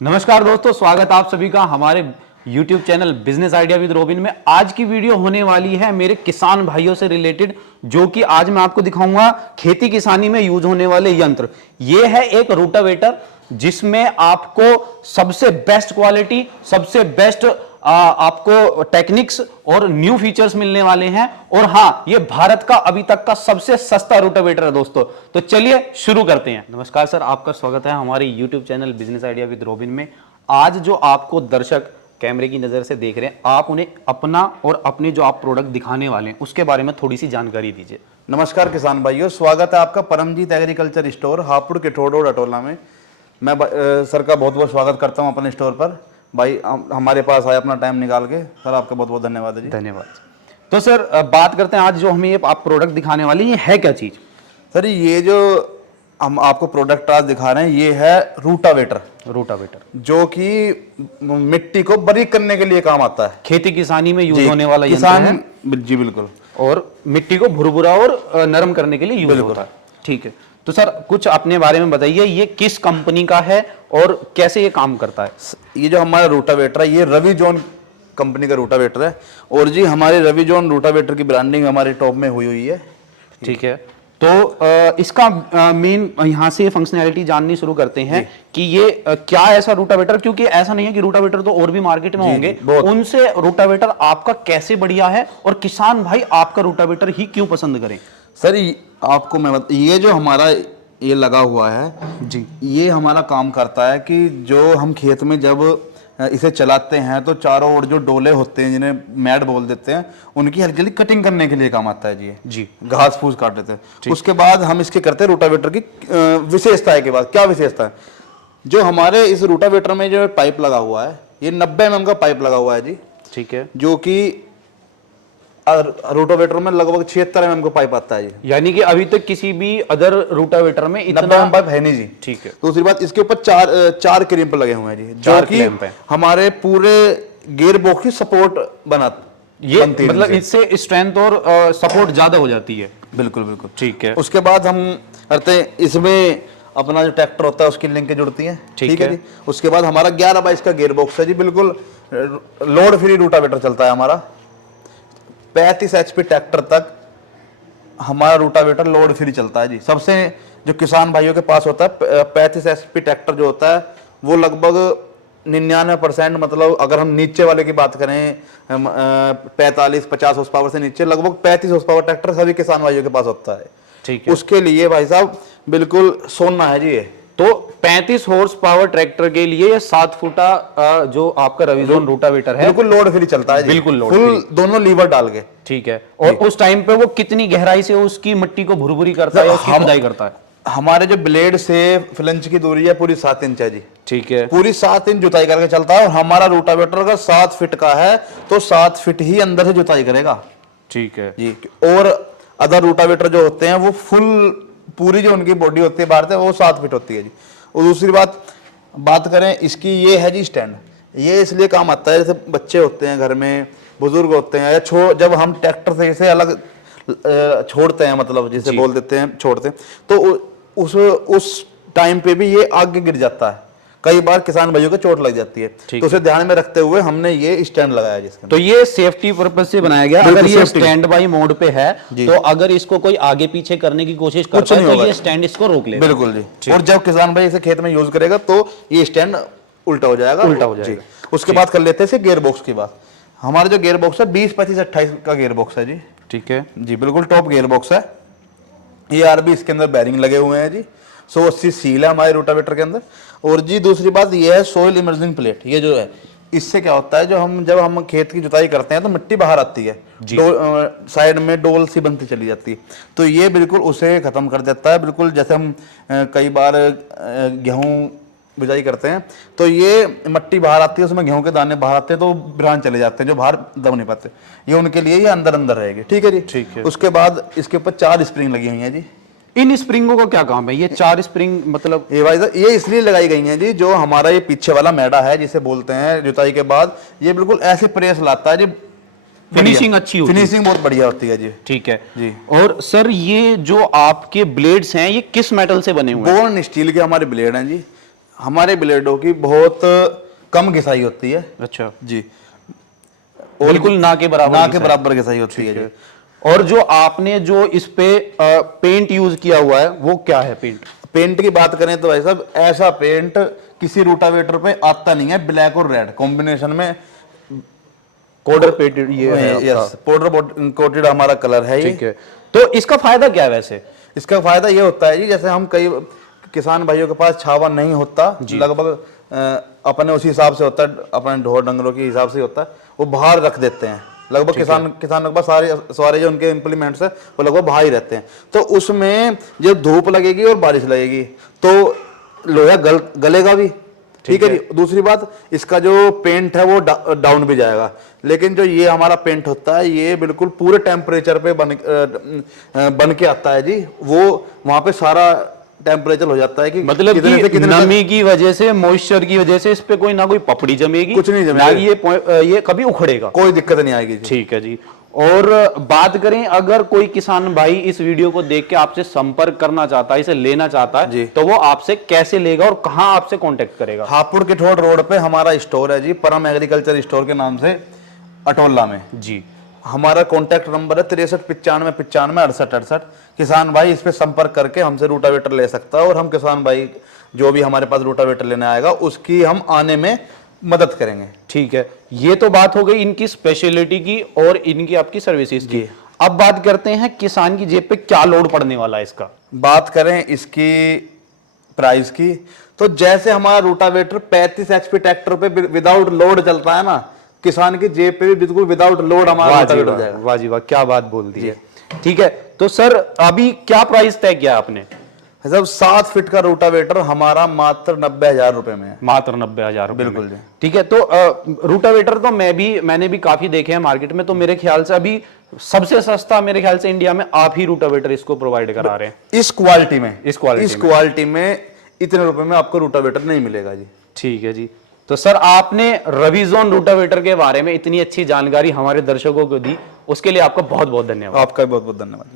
नमस्कार दोस्तों, स्वागत आप सभी का हमारे YouTube channel business idea with robin में। आज की वीडियो होने वाली है मेरे किसान भाइयों से रिलेटेड, जो कि आज मैं आपको दिखाऊंगा खेती किसानी में यूज होने वाले यंत्र। ये है एक रोटावेटर जिसमें आपको सबसे बेस्ट क्वालिटी, सबसे बेस्ट आपको टेक्निक्स और न्यू फीचर्स मिलने वाले हैं। और हाँ, ये भारत का अभी तक का सबसे सस्ता रोटावेटर है दोस्तों। तो चलिए शुरू करते हैं। नमस्कार सर, आपका स्वागत है हमारे YouTube channel business idea with robin में। आज जो आपको दर्शक कैमरे की नजर से देख रहे हैं, आप उन्हें अपना और अपने जो आप प्रोडक्ट दिखाने वाले हैं उसके बारे में थोड़ी सी जानकारी दीजिए। नमस्कार किसान भाइयों, स्वागत है आपका परमजीत एग्रीकल्चर स्टोर हापुड़ के ठोड़ रोड अटोला में। मैं सर का बहुत बहुत स्वागत करता हूं अपने स्टोर पर। भाई हमारे पास आए अपना टाइम निकाल के, सर आपका बहुत बहुत धन्यवाद है जी। धन्यवाद। तो सर बात करते हैं, आज जो हमें आप प्रोडक्ट दिखाने वाले ये है क्या चीज? सर ये जो हम आपको प्रोडक्ट आज दिखा रहे हैं ये है रोटावेटर। रोटावेटर जो कि मिट्टी को बारीक करने के लिए काम आता है, खेती किसानी में यूज होने वाला यंत्र है। जी बिल्कुल। और मिट्टी को भुरभुरा और नरम करने के लिए यूज होता है। ठीक है, तो सर कुछ अपने बारे में बताइए, ये किस कंपनी का है और कैसे ये काम करता है? ये जो हमारा रोटावेटर है ये रवि जोन कंपनी का रोटावेटर है। और जी हमारे रवि जोन रोटावेटर की ब्रांडिंग हमारे टॉप में हुई हुई है। ठीक है, तो इसका मेन यहाँ से फंक्शनैलिटी जाननी शुरू करते हैं कि ये क्या ऐसा रोटावेटर, क्योंकि ऐसा नहीं है कि रोटावेटर तो और भी मार्केट में होंगे, उनसे रोटावेटर आपका कैसे बढ़िया है और किसान भाई आपका रोटावेटर ही क्यों पसंद करें? सर आपको मैं ये जो हमारा ये लगा हुआ है जी, ये हमारा काम करता है कि जो हम खेत में जब इसे चलाते हैं तो चारों ओर जो डोले होते हैं जिन्हें मैड बोल देते हैं, उनकी हल्की हल्की कटिंग करने के लिए काम आता है जी। घास फूस काट देते हैं। उसके बाद हम इसके करते हैं रोटावेटर की विशेषताएं के बाद क्या विशेषता है, जो हमारे इस रोटावेटर में जो पाइप लगा हुआ है ये 90 mm का पाइप लगा हुआ है जी। ठीक है, जो कि रोटावेटर में लगभग 76 mm का पाइप आता है, यानी कि अभी तक किसी भी अदर रोटावेटर में इतना 90 mm पाइप है नहीं जी। ठीक है, दूसरी बात इसके ऊपर चार क्लैंप लगे हुए हैं जी, जो कि हमारे पूरे गियर बॉक्स की सपोर्ट ये मतलब इससे स्ट्रेंथ और सपोर्ट ज्यादा हो जाती है। बिल्कुल बिल्कुल। ठीक है, उसके बाद हम करते हैं इसमें अपना जो ट्रैक्टर होता है उसकी लिंकें जुड़ती हैं। ठीक है जी। उसके बाद हमारा 11/22 का गियर बॉक्स है जी, बिल्कुल लोड फ्री रोटावेटर चलता है हमारा। 35 HP ट्रैक्टर तक हमारा रोटावेटर लोड फ्री चलता है जी। सबसे जो किसान भाइयों के पास होता है 35 HP ट्रैक्टर जो होता है वो लगभग 99%, मतलब अगर हम नीचे वाले की बात करें 45-50 हॉर्स पावर से नीचे लगभग 35 हॉर्स पावर ट्रैक्टर सभी किसान भाइयों के पास होता है। ठीक है, उसके लिए भाई साहब बिल्कुल सोना है जी ये। तो 35 हॉर्स पावर ट्रैक्टर के लिए ये 7 फुटा जो आपका रवि जोन रोटावेटर है बिल्कुल लोड फ्री चलता है जी। बिल्कुल लोड फुल दोनों लीवर डाल के। ठीक है, और उस टाइम पे वो कितनी गहराई से उसकी मिट्टी को भुरभुरी करता है, उसकी खुदाई करता है? हमारे जो ब्लेड से फ्लंच की दूरी है पूरी 7 इंच है जी। ठीक है, पूरी 7 इंच जुताई करके चलता है। और हमारा रोटावेटर अगर 7 फीट का है तो 7 फीट ही अंदर से जुताई करेगा। ठीक है जी। और अदर रोटावेटर जो होते हैं वो फुल पूरी जो उनकी बॉडी होती है बाहर से वो 7 फीट होती है जी। और दूसरी बात करें इसकी, ये है जी स्टैंड। ये इसलिए काम आता है, जैसे बच्चे होते हैं घर में, बुजुर्ग होते हैं, या जब हम ट्रैक्टर से इसे अलग छोड़ते हैं, मतलब जिसे बोल देते हैं छोड़ते हैं, तो उस टाइम पे भी ये आगे गिर जाता है। कई बार किसान भाइयों को चोट लग जाती है, तो उसे ध्यान में रखते हुए हमने ये स्टैंड लगाया जिसके। तो ये सेफ्टी पर्पज से बनाया गया। अगर ये स्टैंड बाई मोड पे है तो अगर इसको कोई आगे पीछे करने की कोशिश करता है तो ये स्टैंड इसको रोक लेगा। बिल्कुल जी। और जब किसान भाई इसे खेत में यूज करेगा तो ये स्टैंड उल्टा हो जाएगा। उसके बाद कर लेते हैं इसे गियर बॉक्स की बात। हमारा जो गियर बॉक्स है 20-25-28 का गियर बॉक्स है जी। ठीक है जी, बिल्कुल टॉप गियर बॉक्स है। ये आरबी इसके अंदर बैरिंग लगे हुए हैं जी। 180 सील है हमारे रोटावेटर के अंदर। और जी दूसरी बात ये है सोइल इमर्जिंग प्लेट। ये जो है इससे क्या होता है, जब हम खेत की जुताई करते हैं तो मिट्टी बाहर आती है, साइड में डोल सी बनती चली जाती है, तो ये बिल्कुल उसे खत्म कर देता है। बिल्कुल जैसे हम कई बार गेहूं बिजाई करते हैं तो ये मिट्टी बाहर आती है, उसमें गेहूं के दाने बाहर आते हैं तो बिरान चले जाते हैं जो बाहर दब नहीं पाते। ये उनके लिए ये अंदर अंदर रहेगी। ठीक है जी। ठीक है। उसके बाद इसके ऊपर 4 स्प्रिंग लगी हुई है जी। इन स्प्रिंगों का क्या काम है? ये 4 स्प्रिंग मतलब ये इसलिए लगाई गई हैं जी, जो हमारा ये पीछे वाला मैडा है जिसे बोलते हैं जुताई के बाद, ये बिल्कुल ऐसे प्रेस लाता है जी, फिनिशिंग अच्छी होती है। फिनिशिंग बहुत बढ़िया होती है जी। ठीक है जी। और सर ये जो आपके ब्लेड्स हैं ये किस मेटल से बने हुए हैं? बोर्न स्टील के हमारे ब्लेड हैं जी। हमारे ब्लेडों की बहुत कम घिसाई होती है अच्छा जी, बिल्कुल ना के बराबर ना की के size। बराबर घिसाई होती है जी। और जो आपने जो इस पे पेंट यूज किया हुआ है वो क्या है पेंट? पेंट की बात करें तो भाई साहब ऐसा पेंट किसी रूटावेटर पे आता नहीं है, ब्लैक और रेड कॉम्बिनेशन में। कोडर पेंट ये है आपका। यस, पाउडर कोटेड हमारा कलर है ये। ठीक है, तो इसका फायदा क्या है वैसे? इसका फायदा ये होता है जी, जैसे हम कई किसान भाइयों के पास छावा नहीं होता, लगभग अपने उसी हिसाब से होता है, अपने ढोर डंगरों के हिसाब से होता है, वो बाहर रख देते हैं। लगभग किसानों के पास सारे जो उनके इम्प्लीमेंट्स है वो लगभग बाहर ही रहते हैं। तो उसमें जब धूप लगेगी और बारिश लगेगी तो लोहा गलेगा भी, ठीक है जी। दूसरी बात, इसका जो पेंट है वो डाउन भी जाएगा। लेकिन जो ये हमारा पेंट होता है ये बिल्कुल पूरे टेम्परेचर पे बन के आता है जी। वो वहां पे सारा टेम्परेचर हो जाता है कि मतलब कि नमी की वजह से, मॉइस्चर की वजह से इस पे कोई ना कोई पपड़ी जमेगी, कुछ नहीं जमेगा, ना ये कभी उखड़ेगा, कोई दिक्कत नहीं आएगी जी। ठीक है जी। और बात करें अगर कोई किसान भाई इस वीडियो को देख के आपसे संपर्क करना चाहता है, इसे लेना चाहता है जी, तो वो आपसे कैसे लेगा और कहां आपसे कांटेक्ट करेगा? हापुड़ किठोड़ रोड पे हमारा स्टोर है जी, परम एग्रीकल्चर स्टोर के नाम से, अटोला में जी। हमारा कॉन्टैक्ट नंबर है 6395956868। किसान भाई इस पे संपर्क करके हमसे रूटावेटर ले सकता है और हम किसान भाई जो भी हमारे पास रूटावेटर लेने आएगा उसकी हम आने में मदद करेंगे। ठीक है, ये तो बात हो गई इनकी स्पेशलिटी की और इनकी आपकी सर्विसेज की। अब बात करते हैं किसान की जेब पे क्या लोड पड़ने वाला है इसका। बात करें इसकी प्राइस की, तो जैसे हमारा रूटावेटर 35 HP ट्रैक्टर पे विदाउट लोड चलता है ना, किसान की जेब पे भी बिल्कुल विदाउट लोड हमारा रूटावेटर जाएगा। वाह जी वाह, क्या बात बोल दी है। ठीक है, तो सर अभी क्या प्राइस तय किया आपने? जब 7 फीट का रूटावेटर हमारा मात्र 90,000 रुपए में है। मात्र 90,000 रुपए बिल्कुल जी। ठीक है, तो रूटावेटर तो मैंने भी काफी देखे हैं मार्केट में, तो मेरे ख्याल से अभी सबसे सस्ता मेरे ख्याल से इंडिया में आप ही रूटावेटर इसको प्रोवाइड करा रहे हैं इस क्वालिटी में। इस क्वालिटी में इतने रुपए में आपको रूटावेटर नहीं मिलेगा जी। ठीक है जी। तो सर आपने रविजोन रूटावेटर के बारे में इतनी अच्छी जानकारी हमारे दर्शकों को दी, उसके लिए आपका बहुत बहुत धन्यवाद। आपका बहुत बहुत धन्यवाद।